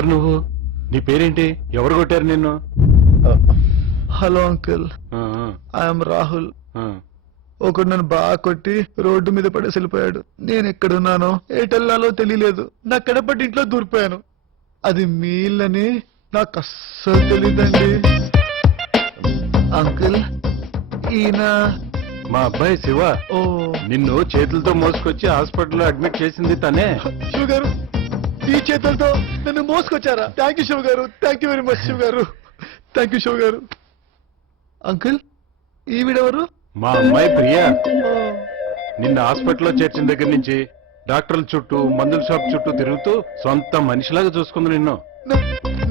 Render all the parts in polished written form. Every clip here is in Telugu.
ఎవరు నువ్వు? నీ పేరేంటి? ఎవరు కొట్టారు నిన్ను? Hello uncle, I'm Rahul. ఒకడు నన్ను బాగా కొట్టి రోడ్డు మీద పడేసి వెళ్ళిపోయాడు. నేను ఎక్కడున్నానో ఎటెల్లాలో తెలియలేదు. నా కడపటి ఇంట్లో దూరిపోయాను. అది మీ ఇల్లని నాకు అస్సలు తెలీదండి. అంకుల్, ఈయన మా అబ్బాయి శివ. ఓ నిన్ను చేతులతో మోసుకొచ్చి హాస్పిటల్లో అడ్మిట్ చేసింది తనే. శివ గారు, ఈ చేతులతో నన్ను మోసుకొచ్చారా? థ్యాంక్ యూ శివ గారు, thank you very much Shiva గారు, థ్యాంక్ యూ శివ గారు. అంకుల్, ఈవిడెవరు? మా అమ్మాయి ప్రియా. నిన్న హాస్పిటల్లో చేర్చిన దగ్గర నుంచి డాక్టర్ల చుట్టూ మందుల షాప్ చుట్టూ తిరుగుతూ సొంత మనిషిలాగా చూసుకుంది నిన్ను.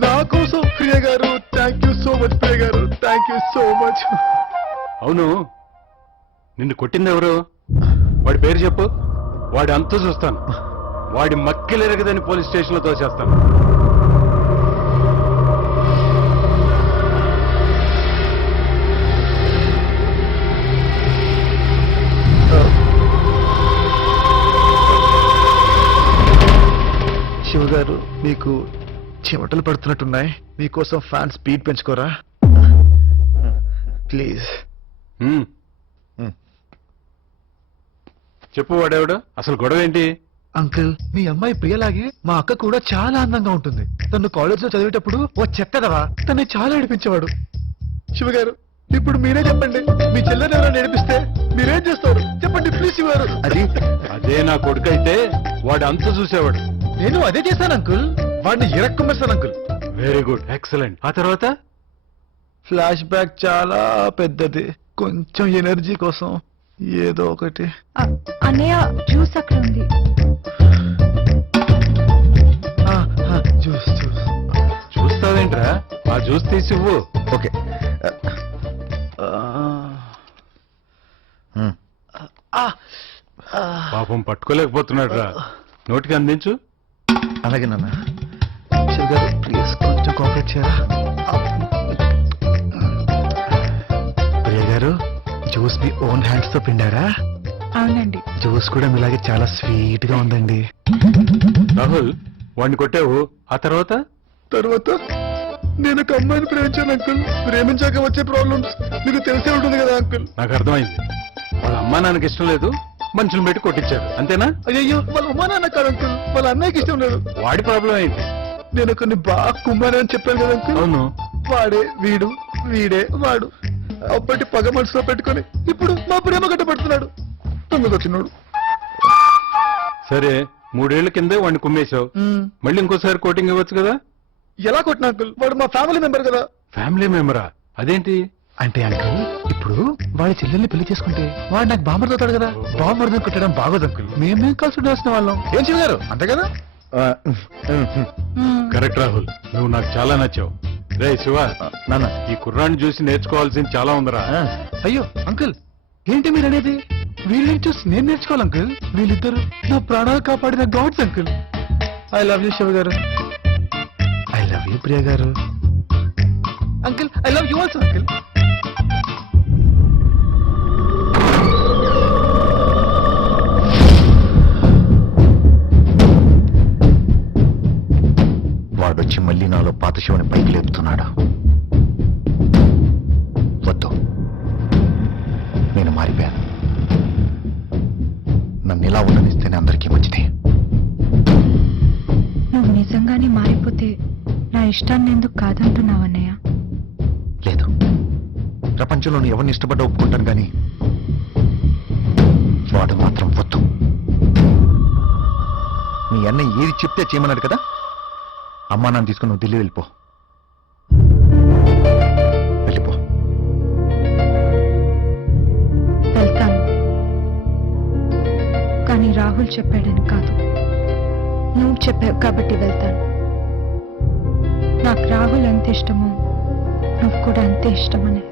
నా కోసం ప్రియ గారు, థ్యాంక్ యూ సో మచ్ ప్రియ గారు, థ్యాంక్ యూ సో మచ్. అవును, నిన్ను కొట్టింది ఎవరు? వాడి పేరు చెప్పు. వాడి అంతా చూస్తాను. వాడి మక్కిలెరగదని పోలీస్ స్టేషన్ లో తోసేస్తాను. శివ గారు, మీకు చెమటలు పడుతున్నట్టున్నాయి. మీకోసం ఫ్యాన్ స్పీడ్ పెంచుకోరా ప్లీజ్. చెప్పు, వాడేవాడు? అసలు గొడవ ఏంటి? అంకుల్, మీ అమ్మాయి ప్రియలాగే మా అక్క కూడా చాలా అందంగా ఉంటుంది. తను కాలేజ్ లో చదివేటప్పుడు ఓ చెక్కదవా తను చాలా ఏడిపించేవాడు. శివగారు, ఇప్పుడు మీరే చెప్పండి, మీ చెల్లెని ఎవరైనా నేర్పిస్తే మీరేం చేస్తారు? చెప్పండి ప్లీజ్ శివగారు. అదే నా కొడుకు అయితే వాడు అంత చూసేవాడు. నేను అదే చేశాను అంకుల్, వాడిని ఇరక్కుమేస్తాను అంకుల్. Very good, excellent. ఆ తర్వాత ఫ్లాష్ బ్యాక్ చాలా పెద్దది. కొంచెం ఎనర్జీ కోసం ఏదో ఒకటి. అన్నయ్య, జ్యూస్ అక్కడ ఉంది. జ్యూస్ జ్యూస్ చూస్తావేంట్రా? ఆ జ్యూస్ తీసి ఇవ్వు. ఓకే. పాపం పట్టుకోలేకపోతున్నాడు రా. నోటికి అందించు. అలాగే నాన్న. శివ్ గారు, ప్లీజ్ కొంచెం కోఆపరేట్ చేయరా. ప్రియ గారు, జ్యూస్ మీ ఓన్ హ్యాండ్స్ తో పిండారా? అవునండి. జ్యూస్ కూడా మీలాగే చాలా స్వీట్ గా ఉందండి. రాహుల్, వాడిని కొట్టావు. ఆ తర్వాత నేను ఒక అమ్మాయిని ప్రేమించాను అంకుల్. ప్రేమించాక వచ్చే ప్రాబ్లమ్స్ మీకు తెలిసే ఉంటుంది కదా అంకుల్. నాకు అర్థమైంది. వాళ్ళ అమ్మా నాన్నకి ఇష్టం లేదు, మనుషులు పెట్టి కొట్టించారు, అంతేనా? అయ్యో, వాళ్ళ అమ్మా నాన్న కాదు అంకుల్, వాళ్ళ అన్నయ్యకి ఇష్టం లేదు. వాడి ప్రాబ్లం ఏంటి? నేను కొన్ని బాగా కుమ్మానని చెప్పాను కదా అంకుల్. అవును. వాడే వీడు, వీడే వాడు. అప్పటి పగ మనసులో పెట్టుకొని ఇప్పుడు మా ప్రేమ కట్టబడుతున్నాడు. తొమ్మిదొచ్చినాడు. సరే, 3 ఏళ్ల కిందే వాడిని కుమ్మేశావు. మళ్ళీ ఇంకోసారి కోటింగ్ ఇవ్వచ్చు కదా? ఎలా కొట్టిన అంకుల్? వాడు మా ఫ్యామిలీ మెంబర్ కదా. ఫ్యామిలీ మెంబరా? అదేంటి? అంటే అంకుల్, ఇప్పుడు వాడి చెల్లెల్ని పెళ్లి చేసుకుంటే వాడు నాకు బామర్ది అవుతాడు కదా. బామర్దని కొట్టడం బాగోదు అంకుల్. మేమేం కలిసి ఉండాల్సిన వాళ్ళం. ఏం చేయగారు, అంతే కదా? కరెక్ట్ రాహుల్, నువ్వు నాకు చాలా నచ్చావు. రే శివ, నాన్న, ఈ కుర్రాన్ని చూసి నేర్చుకోవాల్సింది చాలా ఉందిరా. అయ్యో అంకుల్, ఏంటి మీరు అనేది? వీళ్ళని చూసి నేను నేర్చుకోవాలి అంకుల్. వీళ్ళిద్దరు నా ప్రాణాలు కాపాడిన gods uncle. I love you Shiva గారు. ఐ లవ్ యూ ప్రియ గారు. Uncle, I love you also uncle. వాడొచ్చి మళ్ళీ నాలో పాత శివుని పైకి లేపుతున్నాడు. వద్దు, నేను మారిపోయాను. నన్ను ఇలా ఉండనిస్తేనే అందరికీ మంచిది. నువ్వు నిజంగానే మారిపోతే నా ఇష్టాన్ని ఎందుకు కాదంటున్నావన్నయ్య? లేదు, ప్రపంచంలో ఎవరిని ఇష్టపడ్డా ఒప్పుకుంటాను కానీ వాడు మాత్రం వద్దు. మీ అన్నయ్య ఏది చెప్తే చేయమన్నాడు కదా. అమ్మా నాన్న తీసుకుని నువ్వు ఢిల్లీ వెళ్ళిపో. వెళ్ళిపో. వెళ్తాను, కానీ రాహుల్ చెప్పాడని కాదు. నువ్వు చెప్పావు కాబట్టి వెళ్తాను. నాకు రాహుల్ ఎంత ఇష్టమో నువ్వు కూడా అంతే ఇష్టమని.